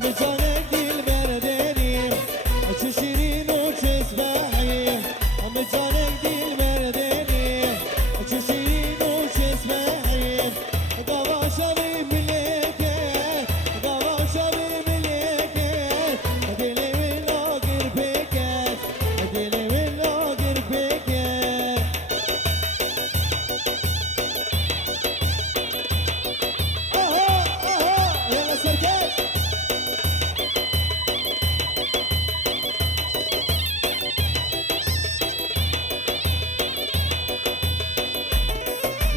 مجانك دل بردني چه شیرین و چه اسمعی مجانك دل بردني چه شیرین و چه اسمعی قوا شبی ملکه قوا شبی ملکه دلی من آگر بکن دلی من آگر بکن آها آها يلا سركب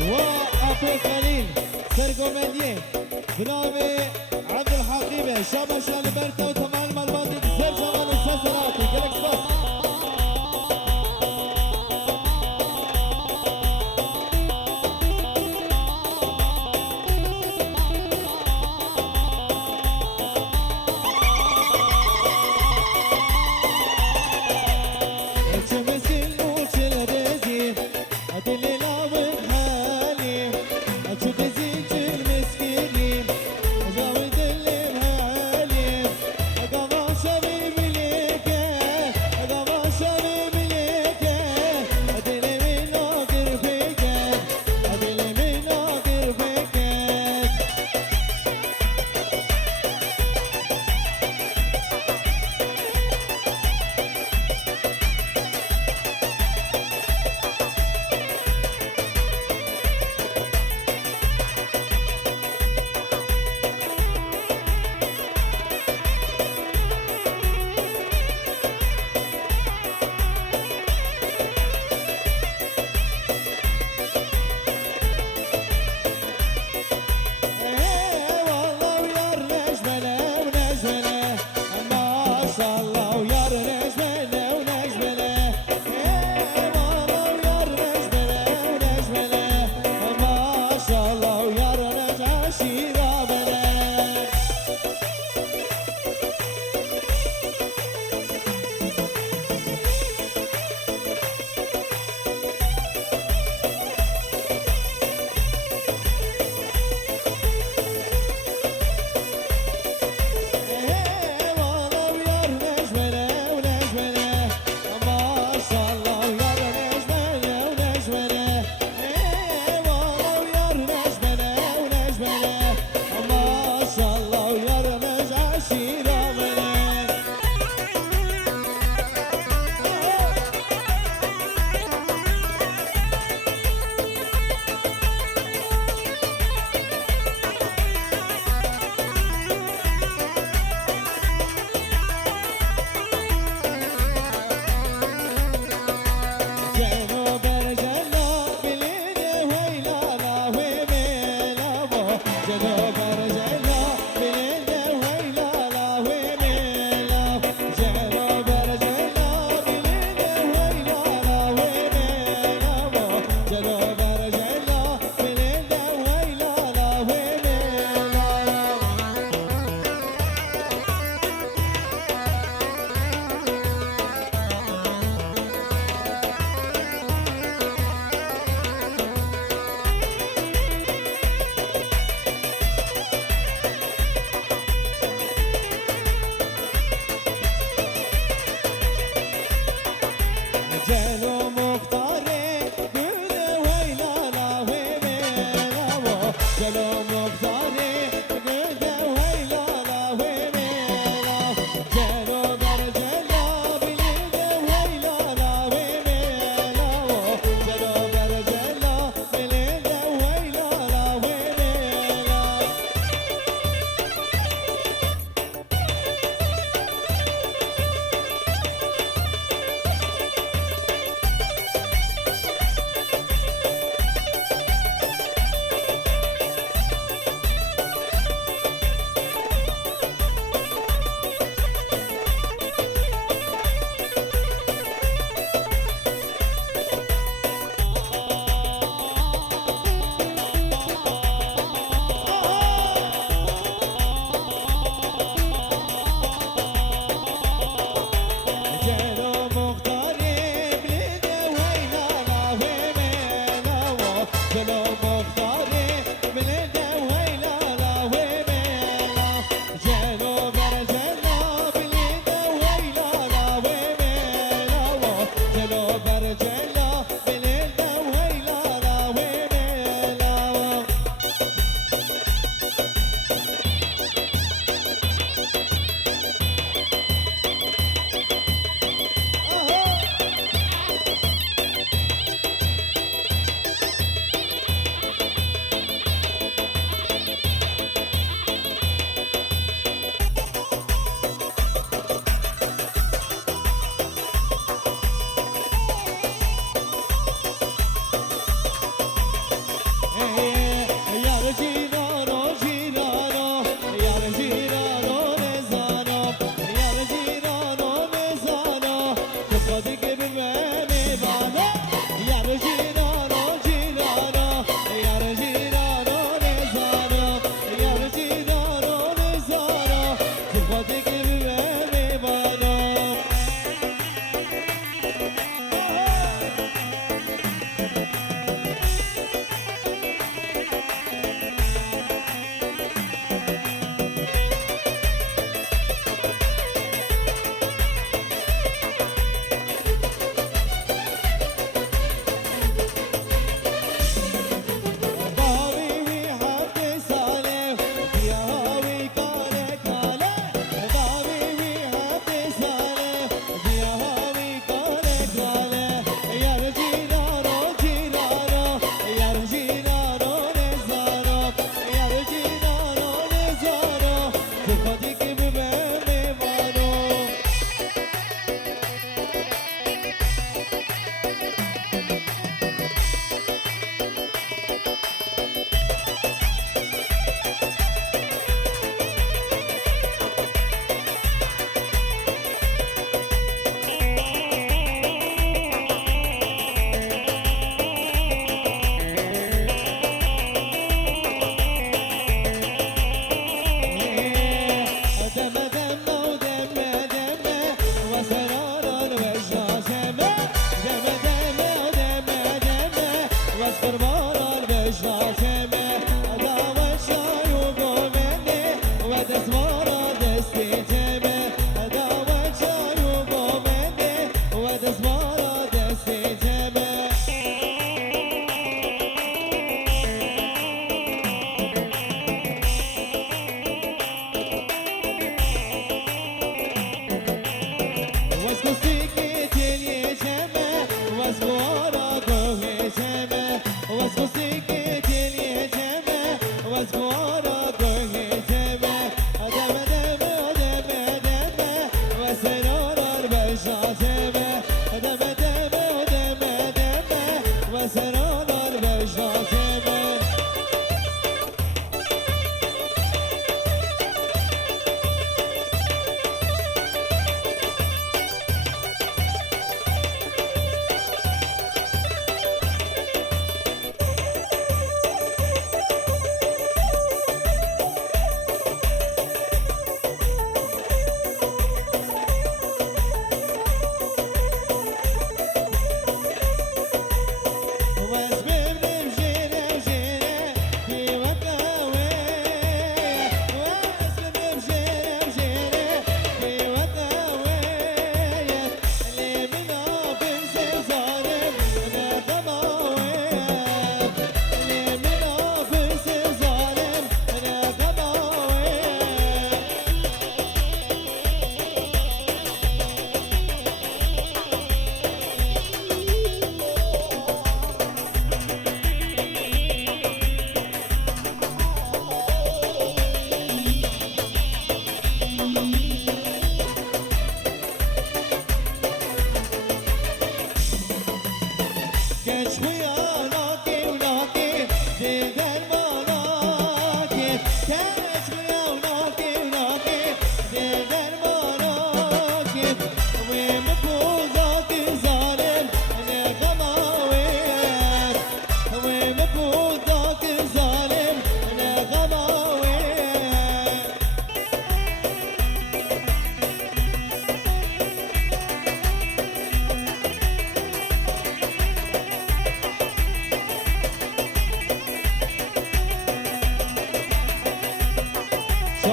وأبو خليل سرقومنديه بنامي عبد الحكيم شابه شالبرتا وتمام المالماتي سير شمال السلسلاتي كلكس بس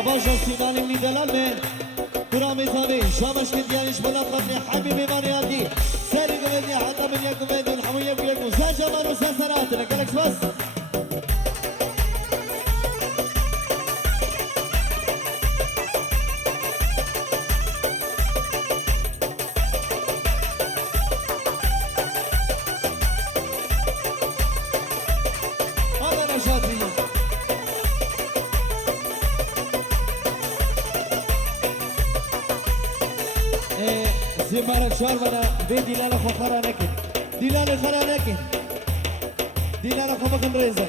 باشا سيمان من دلال من كرامي ثاني شامش كنت يانش ملاقاتني حبيبي مارياتي ساري قمدني حتى من يكم بيدون حمو يكم ساجا مانو ساسرات لكالكس بس زمارك شاربنا في ديلانا خخرا نكن ديلانا خرا نكن ديلانا خبكن ريزا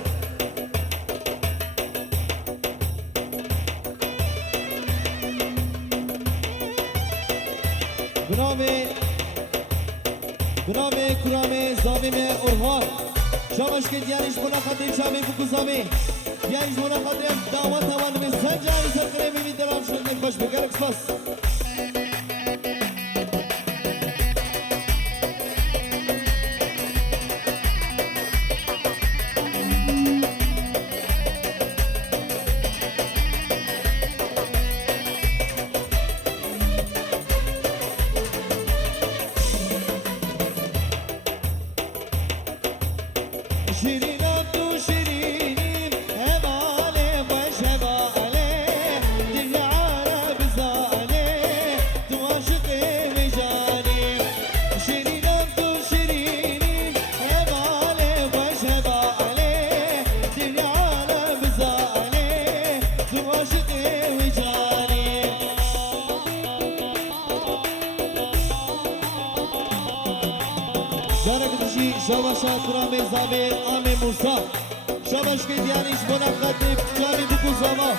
بنامي كرامي زامي أورهان شامش كد يانش بنا خدري شامي بكو زامي يانش بنا خدري دعوة توان من سنجاني سكرمي من دلام شدنك باش بكرك سباس شباشا كرامي زابي آمي موسى شباش كيد يانيش بنا خطيب جامي بكو زما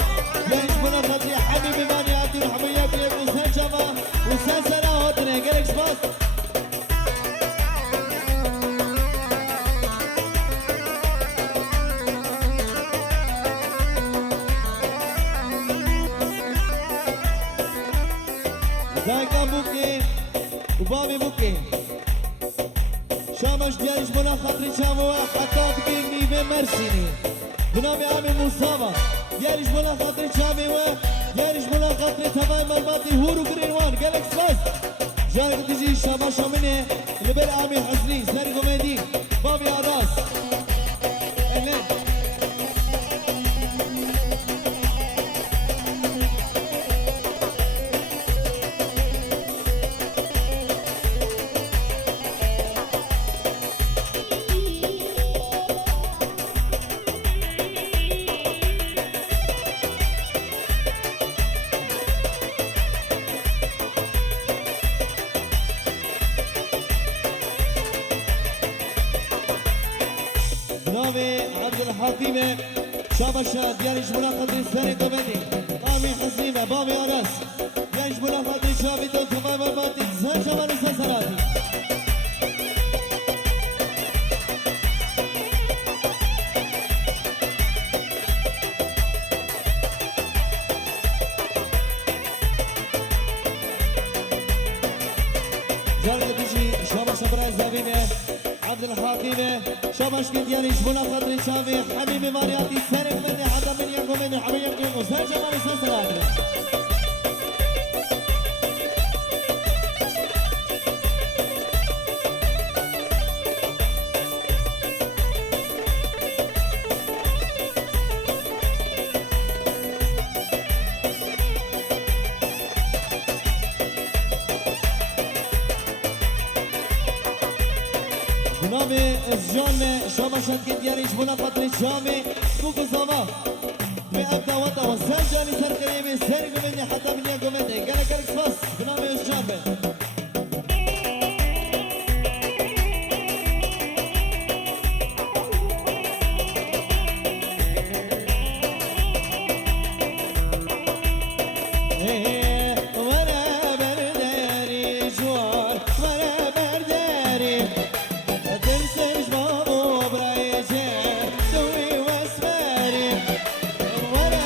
يانيش بنا خطيب حبيبي ماني عدي الحمية بيك وسهل جما وسهل سلا هاتني قلق شباس زايقا بوكي وبابي بوكي شامش دیارش بنا خاطری شامو حتی بگیرنی به مرسینی بنام عام مصابه دیارش بنا خاطری شامو دیارش بنا خاطری تمام مرماتی هورو گرینوان گلکس بس جارك تجي شامش منه لبر عامي حزني سر قمدي بابي عراس اهلا حكيمة شابشة ديانش مناقضي سنة قبلي آمي حسيمة بابي أرس ديانش مناقضي شابي دو تمام الماتي زهر شمال السلسلاتي جارة تجي شابشة براي زابينة عبد الحكيمة شابش كنت يعني شبنا خطري شافي حبيبي مارياتي سرق مني حتى من ينكم مني حبيبي ينكم سر جمالي سلسلاتي بنامي الجون شابشات كنت ياريش بنا خطري شامي كوكو زما بأبدا وطا وسجاني سر كريمي سرق مني حتى من ينكم مني قالك قالك بس بنامي الجون What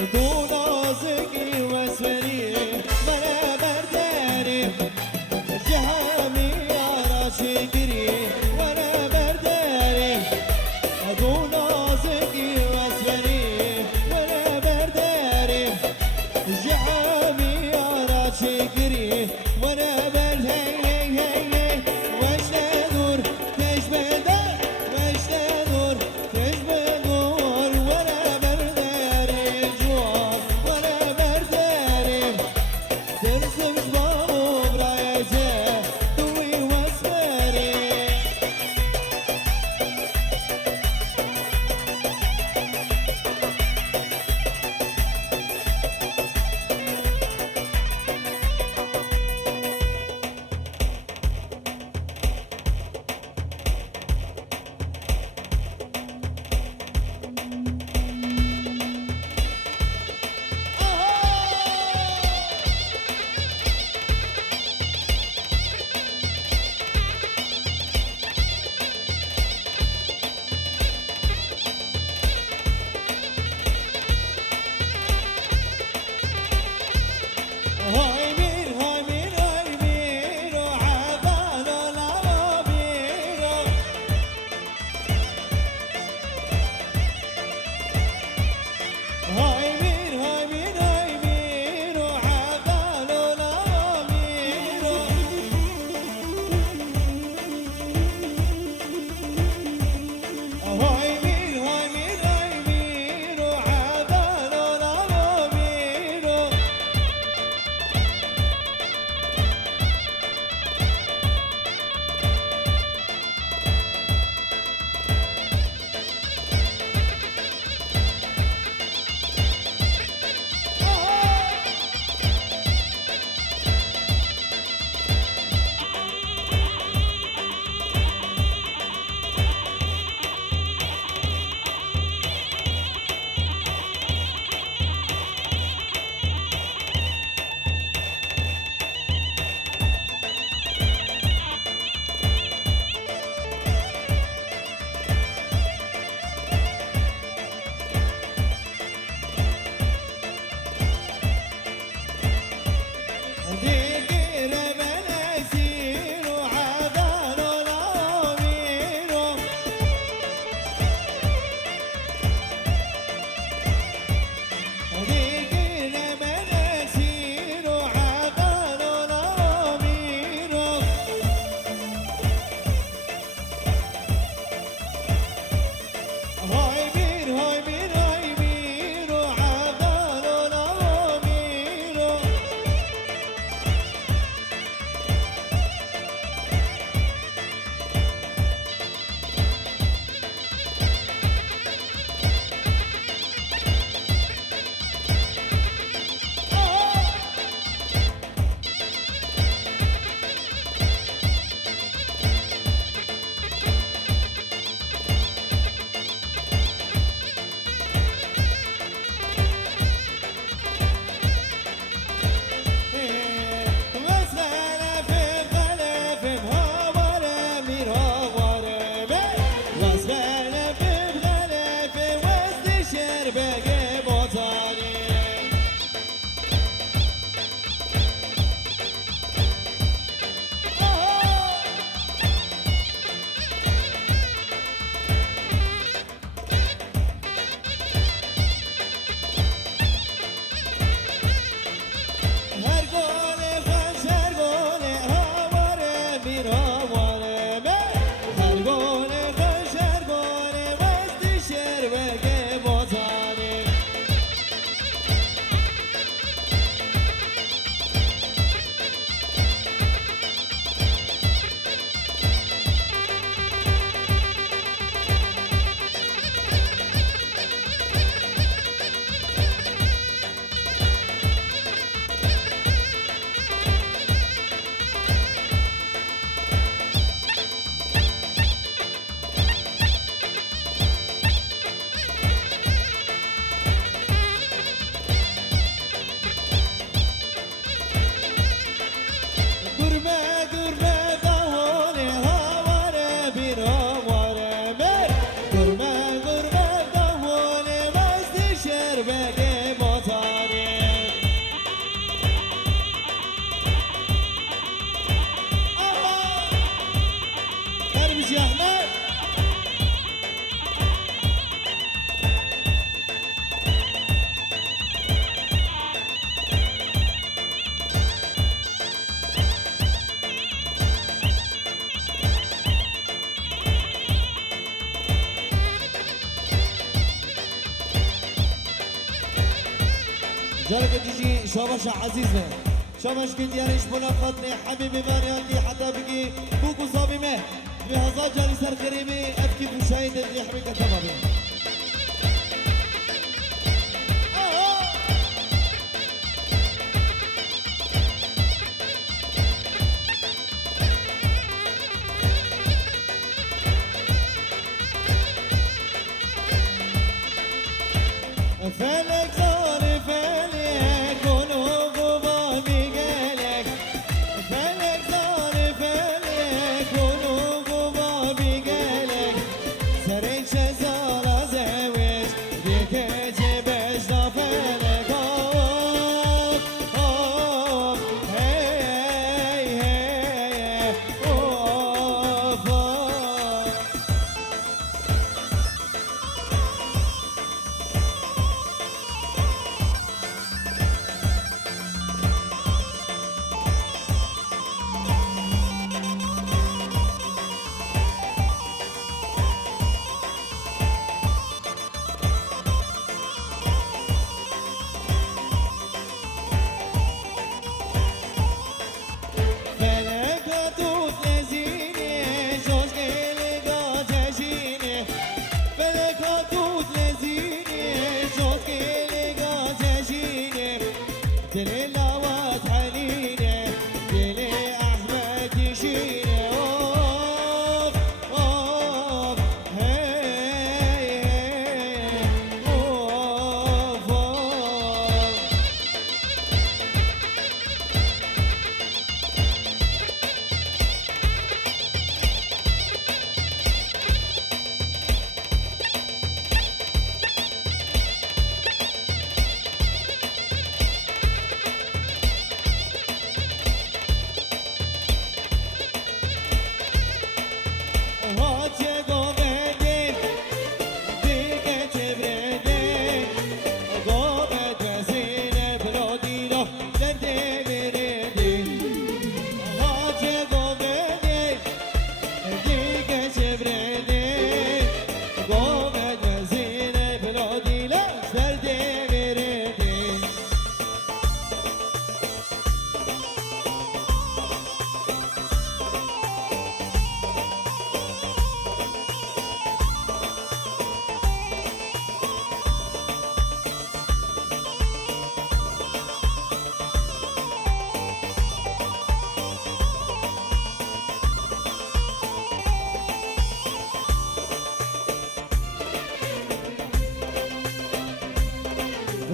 نازكي واسفري ولا برداري جهامي يا راشي كري ولا برداري نازكي واسفري ولا برداري جهامي يا راشي كري ولا برداري جارك تجي شابش عزيزة شابش كنت ياريش بنا خاطري حبيبي مانياتي حتى بقي بوكو صابي مه بهزا جاري سر كريمي أبكي بشاهد اللي يحميك تمامي فلك زار فلك ونوغ بابي قالك فلك زار فلك ونوغ بابي قالك سرين شزارة زوج ديك جبش فلك هاي هاي اوف تلاوات حنينه دلي احمد يشينه اوف اوف هاي هاي اوف اوف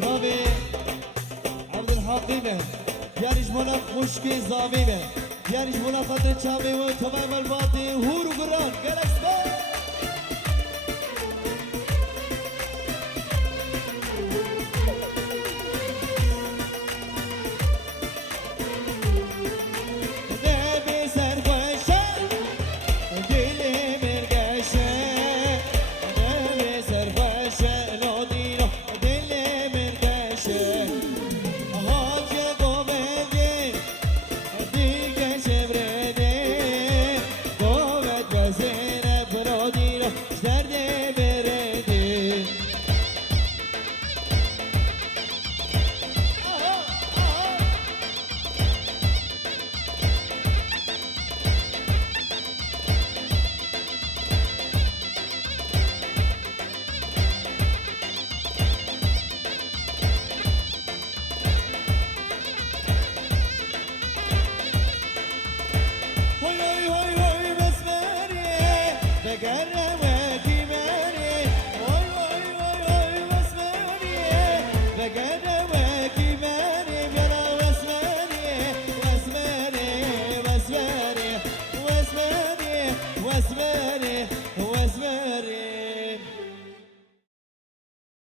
برافي عبد الحقيمه يارج منا مشكي زاميمه يارج منا خاطر تشامي وتمام الباطي هورو قران جالكس واسماني